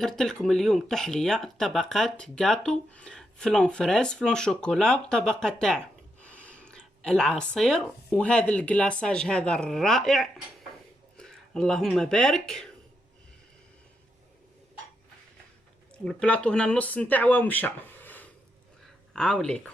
درت لكم اليوم تحليه الطبقات جاتو، فلون فريز، فلون شوكولا، وطبقه تاع العصير، وهذا الكلاصاج هذا الرائع اللهم بارك. والبلاطو هنا النص نتاعو ومشى عاوليكم.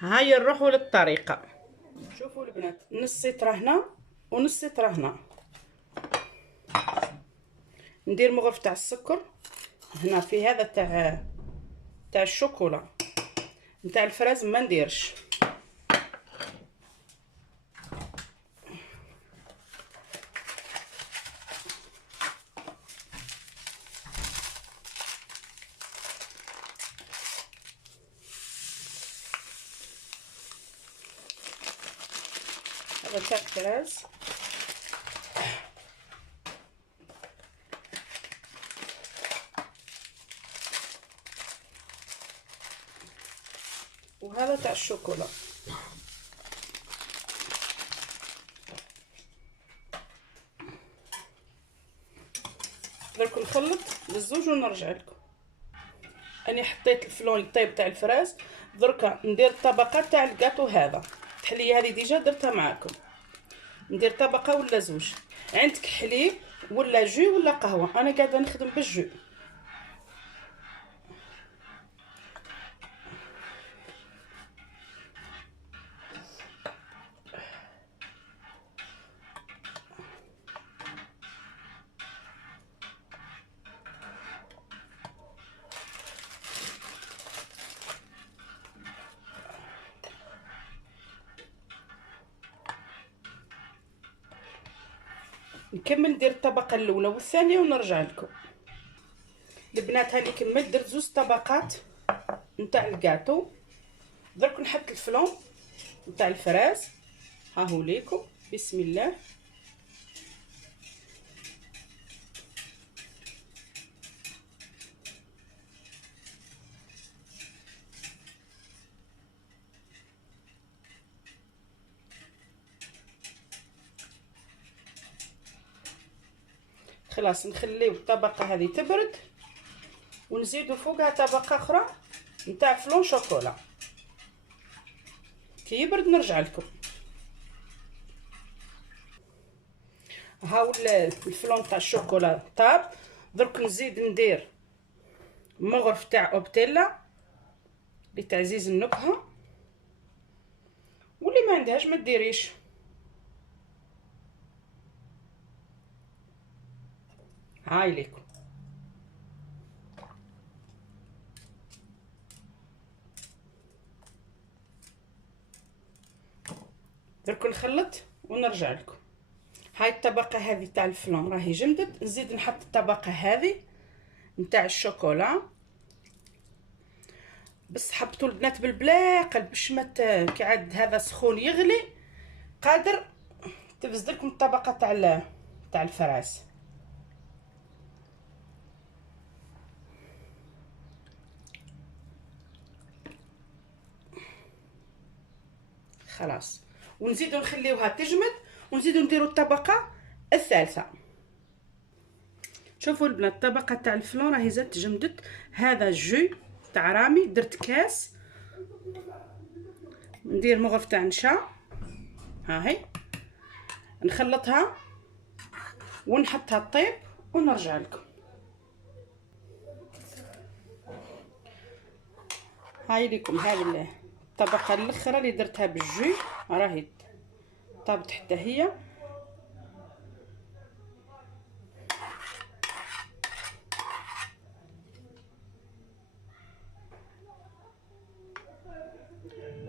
هاي نروحوا للطريقه. شوفوا البنات، نص سيطره هنا ونص سيطره هنا. ندير مغرف تاع السكر هنا في هذا تاع الشوكولا. نتاع الفراز ما نديرش. هذا تاع الفراز. وهذا تاع الشوكولا. درك نخلط بالزوج ونرجع لكم. اني حطيت الفلون الطيب تاع الفراز. دركا ندير الطبقه تاع الكاطو. هذا التحليه هذه ديجا درتها معاكم. ندير طبقه ولا زوج. عندك حليب ولا جو ولا قهوه، انا قاعده نخدم بالجو. نكمل ندير الطبقه الاولى والثانيه ونرجع لكم. البنات هاني كملت، درت زوج طبقات نتاع الكاطو. درك نحط الفلون نتاع الفراز. ها هو ليكم، بسم الله. خلاص نخليو الطبقه هذه تبرد ونزيدو فوقها طبقه اخرى نتاع فلون شوكولا. كي يبرد نرجع لكم. هاو الفلون تاع الشوكولا طاب. درك نزيد ندير مغرف تاع اوبتيلا لتعزيز النكهه، واللي ما عندهاش ما ديريش. هاي ليكم. درك نخلط ونرجع لكم. هاي الطبقه هذه تاع الفلون راهي جمدت. نزيد نحط الطبقه هذه نتاع الشوكولا. بس حبطوا البنات بالبلا قلب باش ما كي عاد هذا سخون يغلي قادر تفزد لكم الطبقه تاع الفراس. خلاص ونزيدو نخليوها تجمد ونزيدو نديرو الطبقه الثالثه. شوفوا البنات، الطبقه تاع الفلون راهي زاد تجمدت. هذا جو تاع رامي. درت كاس. ندير مغرف تاع نشا. ها هي نخلطها ونحطها طيب ونرجع لكم. هاي ليكم هذه الطبقه الاخرى اللي درتها بالجو راهي طابت حتى هي.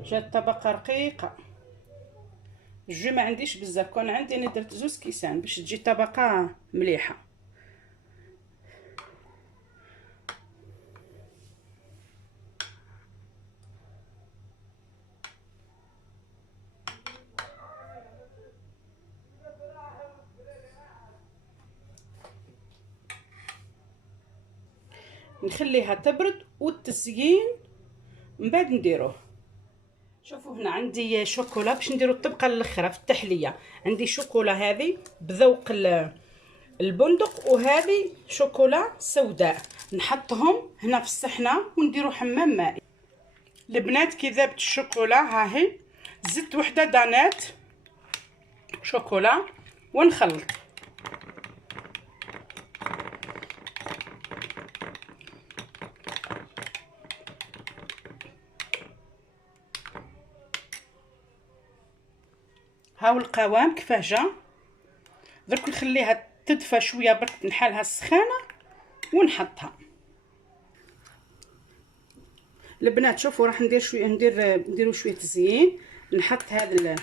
جات طبقه رقيقه. الجو ما عنديش بزاف، كون عندي انا درت زوج كيسان باش تجي طبقه مليحه. نخليها تبرد والتزيين من بعد نديروه. شوفوا هنا عندي شوكولا باش نديروا الطبقه الاخرى في التحليه. عندي شوكولا هذه بذوق البندق، وهذه شوكولا سوداء. نحطهم هنا في الصحنه ونديروا حمام مائي. البنات كي ذابت الشوكولا ها هي، زدت وحده دانات شوكولا ونخلط. هاو القوام كيفاه جا. درك نخليها تدفى شويه برك، نحالها السخانه ونحطها. البنات شوفوا راح ندير شويه، نديروا شويه تزيين. نحط هذا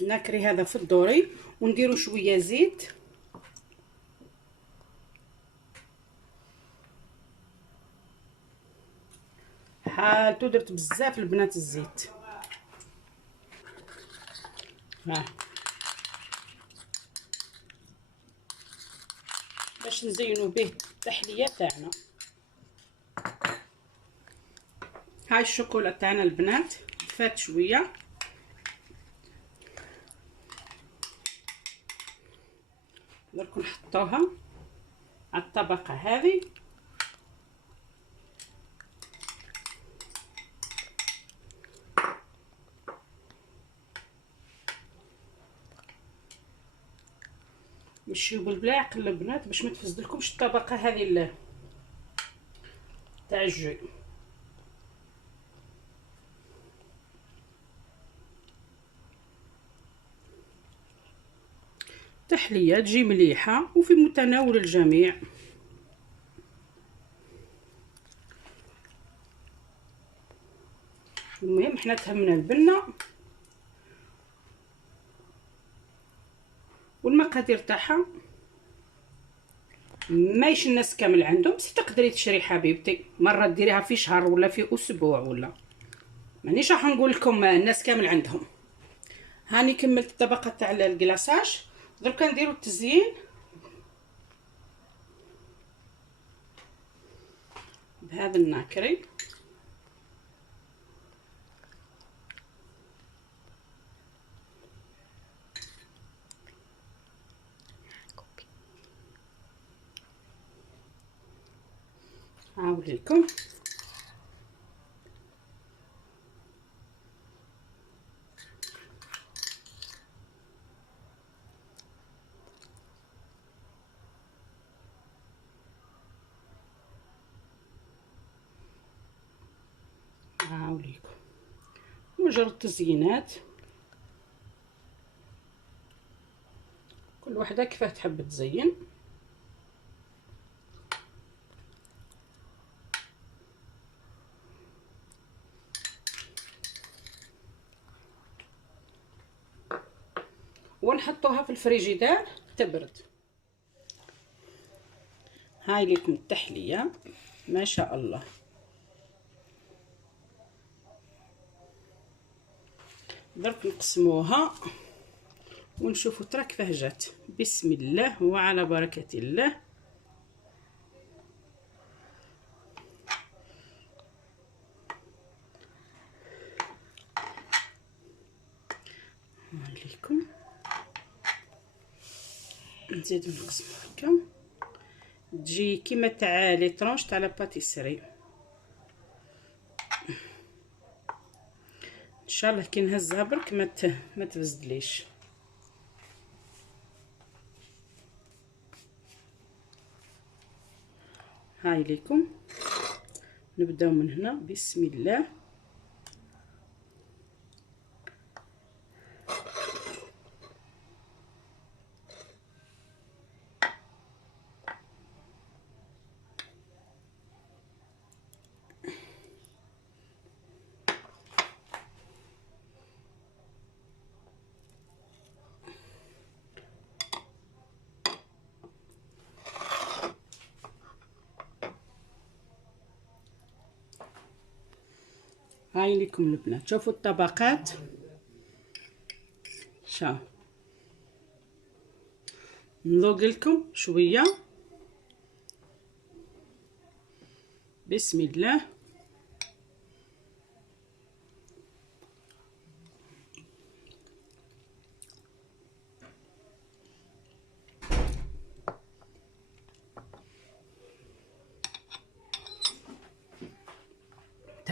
الناكري هذا في الدوري، ونديروا شويه زيت. حالتو درت بزاف البنات الزيت. ها باش نزينوا به التحليه تاعنا. هاي الشوكولا تاعنا البنات فات شويه. درك نحطوها على الطبقه هذه. مشيو بالبلاعق البنات باش ما تفسدلكمش الطبقه هذه تاع الجوي. تحليه تجي مليحه وفي متناول الجميع. المهم حنا تهمنا البنه والمقادير تاعها. مايش الناس كامل عندهم، بس تقدري تشري حبيبتي مره ديريها في شهر ولا في اسبوع، ولا مانيش راح نقول لكم الناس كامل عندهم. هاني كملت الطبقه تاع الكلاصاج. درك نديروا التزيين بهذا الناكري. هاوريكم مجرد تزيينات، كل وحده كيفاه تحب تزين. ونحطوها في الفريجيدار تبرد. هاي لكم التحليه ما شاء الله. درك نقسموها ونشوفوا ترى كيفاه جات. بسم الله وعلى بركه الله. هايليكم نزيدو نقسمو هكا تجي كيما تاع لي طرونش تاع لا باتيسري. ان شاء الله كي نهزها برك ما تفزدليش. هاي ليكم نبداو من هنا. بسم الله. هاي لكم البنات شوفوا الطبقات. شوف نذوق لكم شويه. بسم الله.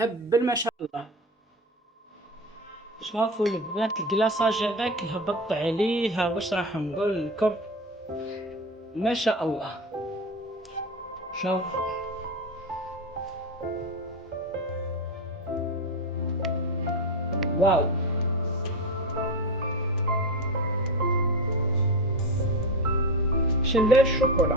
تهبل ما شاء الله. شافوا البنات الكلاصاج هذاك هبطت عليه، واش راح نقول لكم، ما شاء الله. شوف واو. شلال الشوكولا.